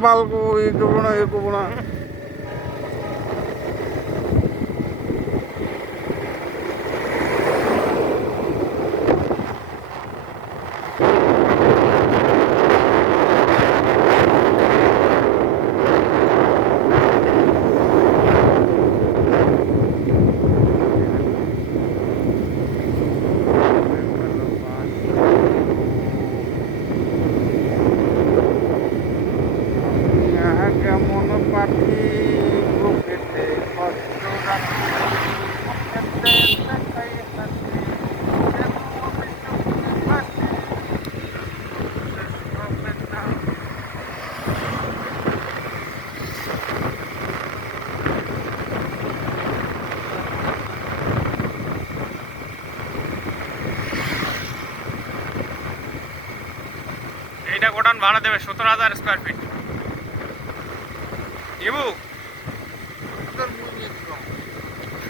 বালকো এই করবো না এ করবো না। কেমন পাখি বুকেতে কষ্ট রাখি এইটা গোডাউন ভাড়া দেবে 17,000 square feet. Ibu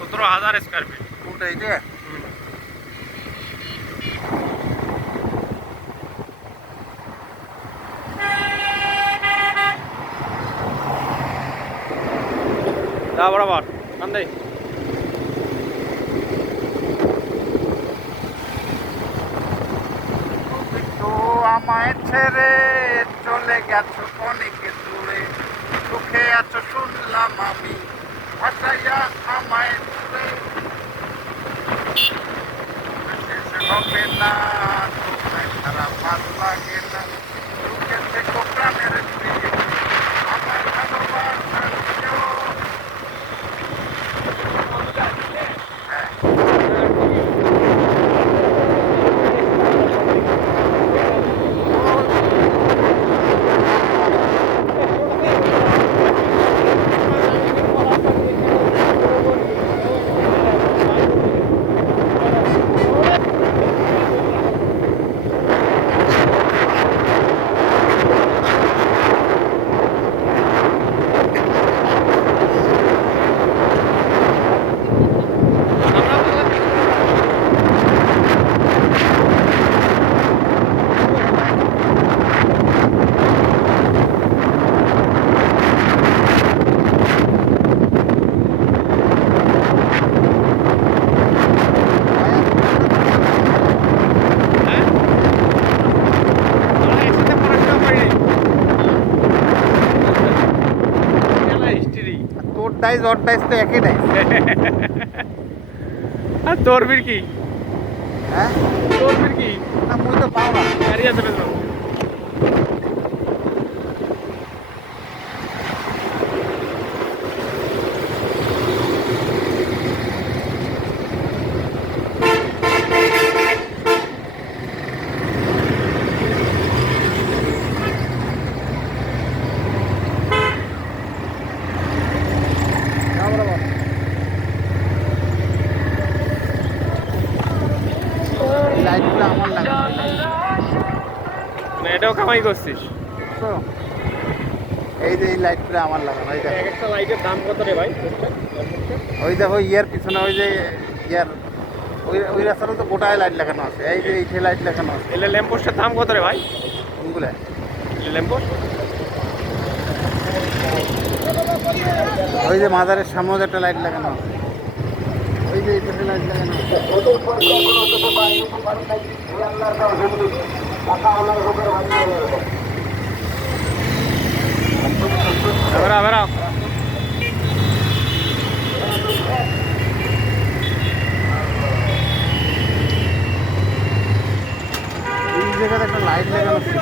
17,000 square feet. কোনটা এটা? যা বরাবর আন্দে তো আমায় ছেড়ে চলে গেছো অনেকে দূরে, সুখে আছো শুনলাম আমি, ভাসাইয়া আমায় দূরে শেষ হবে না, তোমায় ছাড়া ভালো লাগে না, সুখে থেকো প্রাণের প্রিয়, আমার ভালোবাসা দিও। তোর ডাইস ওর ডাইস তো একই ডাইস। আর তোর বীর কি? হ্যাঁ তোর বীর কি? না মুই তো পাও না। গাড়ি আছে বেশ। লাইটগুলো আমার লাগে মানে এটাও কামাই করছিস? তো এই যে এই লাইটগুলো আমার লাগানো, ওই দেখো একটা লাইটের দাম কত রে ভাই? ওই দেখো ইয়ার পিছনে ওই যে ইয়ার ওই ওই রাস্তাটা তো গোটায় লাইট লাগানো আছে, এই যে এইটে লাইট লাগানো আছে। এলে ল্যাম্পপোস্টের দাম কত রে ভাই? কোনগুলো? ল্যাম্পপোস্ট ওই যে মাজারের সামনে একটা লাইট লাগানো আছে, ওই যে এইটে লাইট লাগানো আছে। বেড়া এই জায়গাতে একটা লাইট লাগানো ছিল।